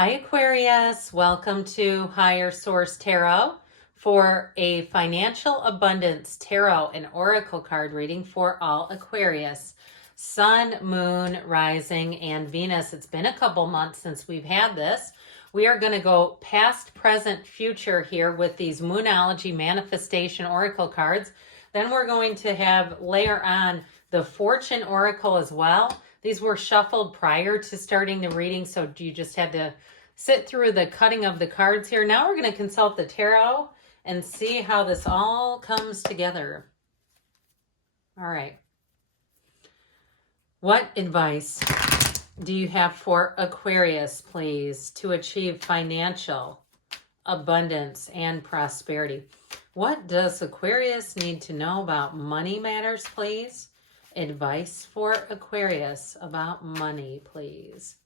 Hi Aquarius, welcome to Higher Source Tarot for a financial abundance tarot and oracle card reading for all Aquarius. Sun, Moon, Rising, and Venus. It's been a couple months since we've had this. We are going to go past, present, future here with these Moonology manifestation oracle cards. Then we're going to have layer on the Fortune Oracle as well. These were shuffled prior to starting the reading, so you just had to sit through the cutting of the cards here. Now we're going to consult the tarot and see how this all comes together. All right. What advice do you have for Aquarius, please, to achieve financial abundance and prosperity? What does Aquarius need to know about money matters, please? Advice for Aquarius about money, please.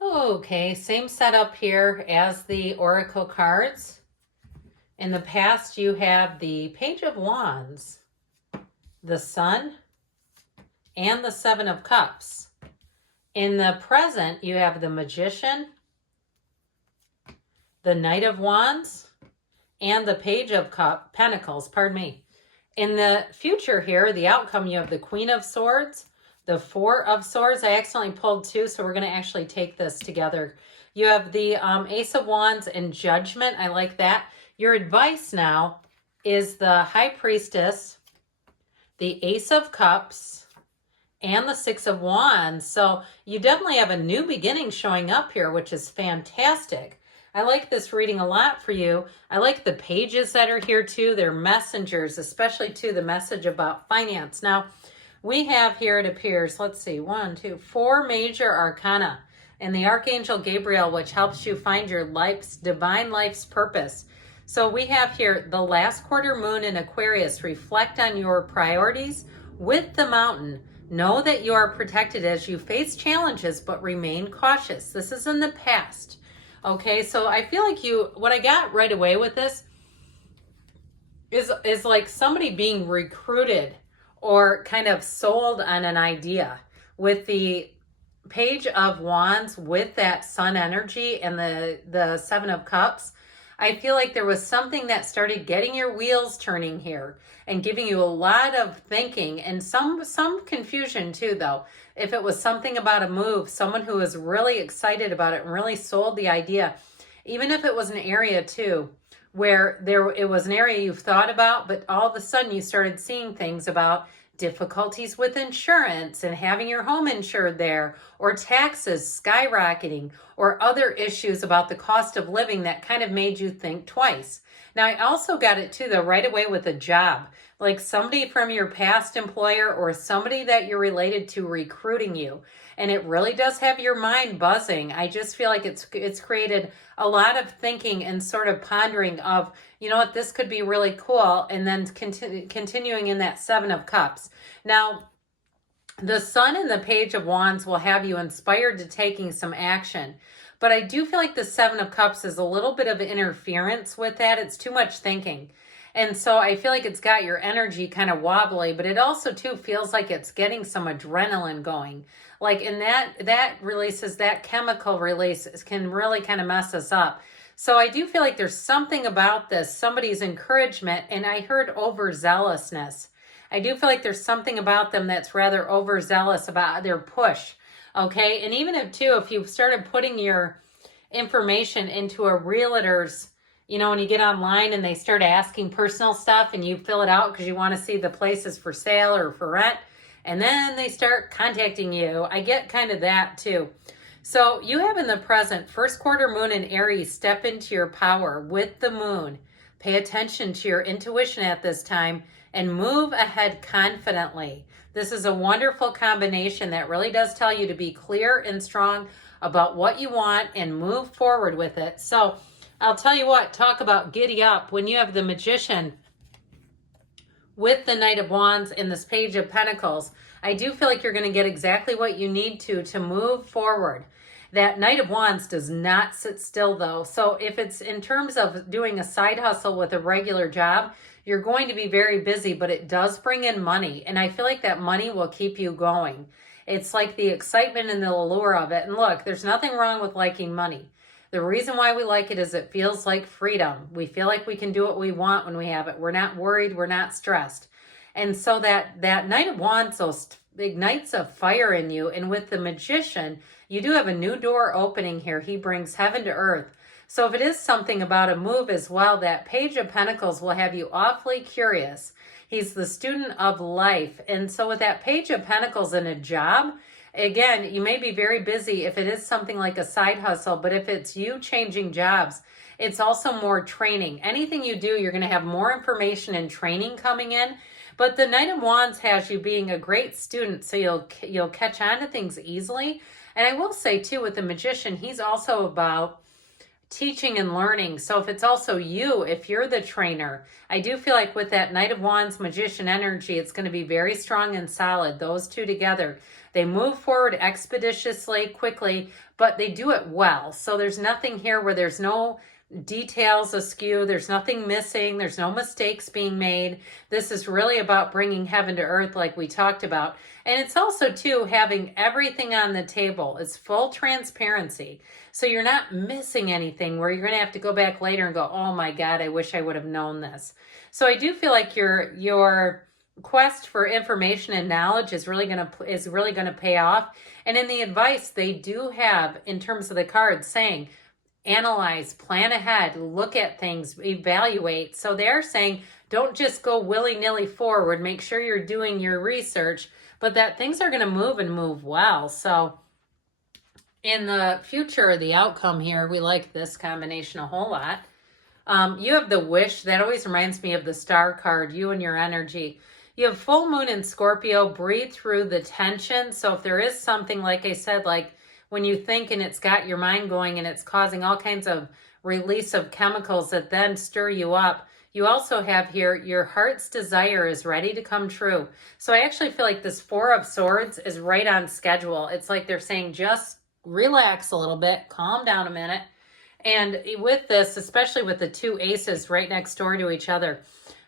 Okay, same setup here as the oracle cards. In the past, you have the Page of Wands, the Sun, and the Seven of Cups. In the present, you have the Magician, the Knight of Wands, and the Page of Pentacles, pardon me. In the future here, the outcome, you have the Queen of Swords, the Four of Swords. I accidentally pulled two, so we're going to actually take this together. You have the Ace of Wands and Judgment. I like that. Your advice now is the High Priestess, the Ace of Cups, and the Six of Wands. So you definitely have a new beginning showing up here, which is fantastic. I like this reading a lot for you. I like the pages that are here too. They're messengers, especially too the message about finance. Now, we have here, it appears, let's see, 1, 2, 4 major arcana. And the Archangel Gabriel, which helps you find your divine life's purpose. So we have here the last quarter moon in Aquarius. Reflect on your priorities with the mountain. Know that you are protected as you face challenges, but remain cautious. This is in the past. Okay, so I feel like what I got right away with this is like somebody being recruited or kind of sold on an idea with the Page of Wands with that Sun energy and the Seven of Cups. I feel like there was something that started getting your wheels turning here and giving you a lot of thinking and some confusion too, though. If it was something about a move, someone who was really excited about it and really sold the idea, even if it was an area too, where it was an area you've thought about, but all of a sudden you started seeing things about difficulties with insurance and having your home insured there, or taxes skyrocketing, or other issues about the cost of living that kind of made you think twice. Now, I also got it too, though, right away with a job, like somebody from your past employer or somebody that you're related to recruiting you. And it really does have your mind buzzing. I just feel like it's created a lot of thinking and sort of pondering of, you know what, this could be really cool. And then continuing in that Seven of Cups. Now, the Sun and the Page of Wands will have you inspired to taking some action. But I do feel like the Seven of Cups is a little bit of interference with that. It's too much thinking. And so I feel like it's got your energy kind of wobbly, but it also too feels like it's getting some adrenaline going. Like in that releases, that chemical release can really kind of mess us up. So I do feel like there's something about this, somebody's encouragement, and I heard overzealousness. I do feel like there's something about them that's rather overzealous about their push. Okay, and even if you've started putting your information into a realtor's, you know, when you get online and they start asking personal stuff and you fill it out because you want to see the places for sale or for rent, and then they start contacting you. I get kind of that too. So you have in the present, first quarter moon in Aries, step into your power with the moon. Pay attention to your intuition at this time and move ahead confidently. This is a wonderful combination that really does tell you to be clear and strong about what you want and move forward with it. So I'll tell you what, talk about giddy up. When you have the Magician with the Knight of Wands and this Page of Pentacles, I do feel like you're going to get exactly what you need to move forward. That Knight of Wands does not sit still though. So if it's in terms of doing a side hustle with a regular job, you're going to be very busy, but it does bring in money. And I feel like that money will keep you going. It's like the excitement and the allure of it. And look, there's nothing wrong with liking money. The reason why we like it is it feels like freedom. We feel like we can do what we want when we have it. We're not worried. We're not stressed. And so that Knight of Wands ignites a fire in you. And with the Magician, you do have a new door opening here. He brings heaven to earth. So if it is something about a move as well, that Page of Pentacles will have you awfully curious. He's the student of life. And so with that Page of Pentacles in a job, again, you may be very busy if it is something like a side hustle, but if it's you changing jobs, it's also more training. Anything you do, you're going to have more information and training coming in. But the Knight of Wands has you being a great student, so you'll catch on to things easily. And I will say, too, with the Magician, he's also about teaching and learning. So if it's also you, if you're the trainer, I do feel like with that Knight of Wands Magician energy, it's going to be very strong and solid. Those two together, they move forward expeditiously, quickly, but they do it well. So there's nothing here where there's no details askew. There's nothing missing. There's no mistakes being made. This is really about bringing heaven to earth like we talked about. And it's also, too, having everything on the table. It's full transparency. So you're not missing anything where you're going to have to go back later and go, oh my God, I wish I would have known this. So I do feel like your quest for information and knowledge is really going to pay off. And in the advice they do have in terms of the cards saying, analyze, plan ahead, look at things, evaluate. So they're saying, don't just go willy-nilly forward. Make sure you're doing your research, but that things are going to move and move well. So in the future, the outcome here, we like this combination a whole lot. You have the Wish. That always reminds me of the Star card, you and your energy. You have full moon in Scorpio. Breathe through the tension. So if there is something, like I said, like when you think and it's got your mind going and it's causing all kinds of release of chemicals that then stir you up, you also have here your heart's desire is ready to come true. So I actually feel like this Four of Swords is right on schedule. It's like they're saying, just relax a little bit, calm down a minute. And with this, especially with the two aces right next door to each other,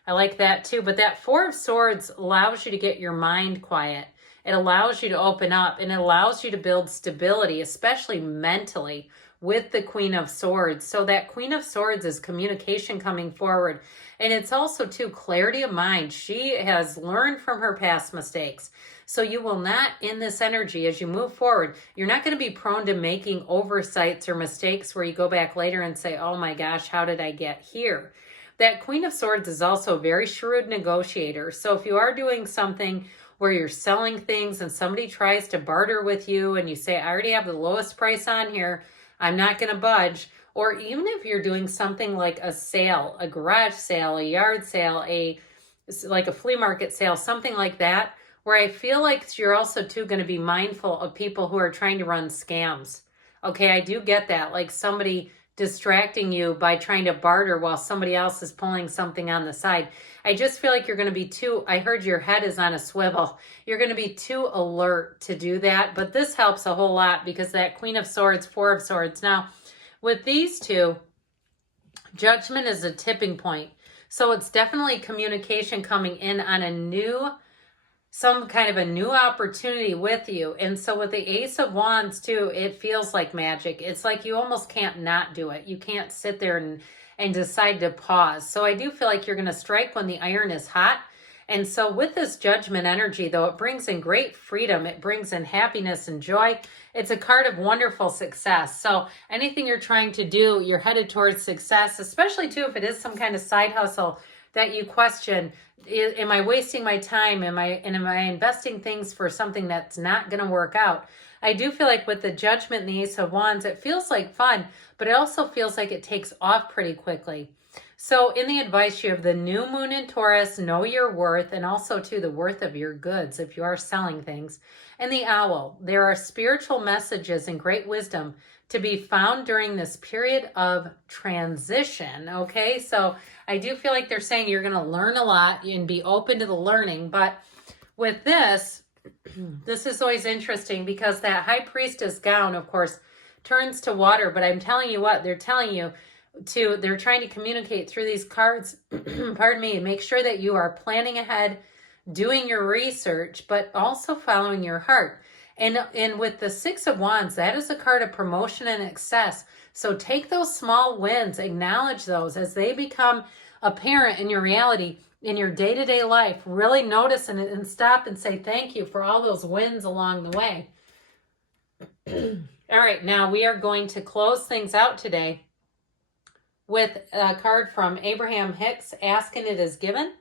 I like that too. But that Four of Swords allows you to get your mind quiet. It allows you to open up, and it allows you to build stability, especially mentally, with the Queen of Swords. So that Queen of Swords is communication coming forward. And it's also, too, clarity of mind. She has learned from her past mistakes. So you will not, in this energy, as you move forward, you're not going to be prone to making oversights or mistakes where you go back later and say, oh my gosh, how did I get here? That Queen of Swords is also a very shrewd negotiator. So if you are doing something where you're selling things and somebody tries to barter with you and you say, I already have the lowest price on here, I'm not going to budge. Or even if you're doing something like a sale, a garage sale, a yard sale, like a flea market sale, something like that, where I feel like you're also too going to be mindful of people who are trying to run scams. Okay, I do get that. Like somebody distracting you by trying to barter while somebody else is pulling something on the side. I just feel like you're going to be I heard your head is on a swivel. You're going to be too alert to do that. But this helps a whole lot because that Queen of Swords, Four of Swords. Now, with these two, Judgment is a tipping point. So it's definitely communication coming in on some kind of a new opportunity with you. And so with the Ace of Wands too, it feels like magic. It's like you almost can't not do it. You can't sit there and decide to pause. So I do feel like you're going to strike when the iron is hot. And so with this Judgment energy, though, it brings in great freedom. It brings in happiness and joy. It's a card of wonderful success. So anything you're trying to do, you're headed towards success, especially too if it is some kind of side hustle that you question. Am I wasting my time? Am I investing things for something that's not going to work out? I do feel like with the Judgment and the Ace of Wands, it feels like fun, but it also feels like it takes off pretty quickly. So in the advice, you have the new moon in Taurus, know your worth, and also too the worth of your goods if you are selling things. And the Owl, there are spiritual messages and great wisdom to be found during this period of transition. Okay, so I do feel like they're saying you're going to learn a lot and be open to the learning. But with this, this is always interesting because that High Priestess gown, of course, turns to water. But I'm telling you what, they're telling you they're trying to communicate through these cards, pardon me, make sure that you are planning ahead, doing your research, but also following your heart. And with the Six of Wands, that is a card of promotion and success. So take those small wins, acknowledge those as they become apparent in your reality, in your day-to-day life. Really notice and stop and say thank you for all those wins along the way. All right, now we are going to close things out today with a card from Abraham Hicks, asking it is given.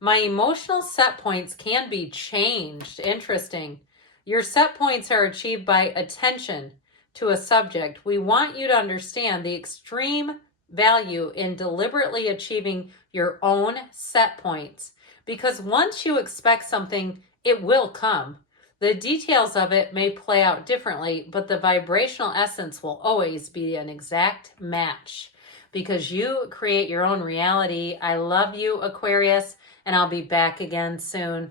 My emotional set points can be changed. Interesting. Your set points are achieved by attention to a subject. We want you to understand the extreme value in deliberately achieving your own set points, because once you expect something, it will come. The details of it may play out differently, but the vibrational essence will always be an exact match, because you create your own reality. I love you, Aquarius, and I'll be back again soon.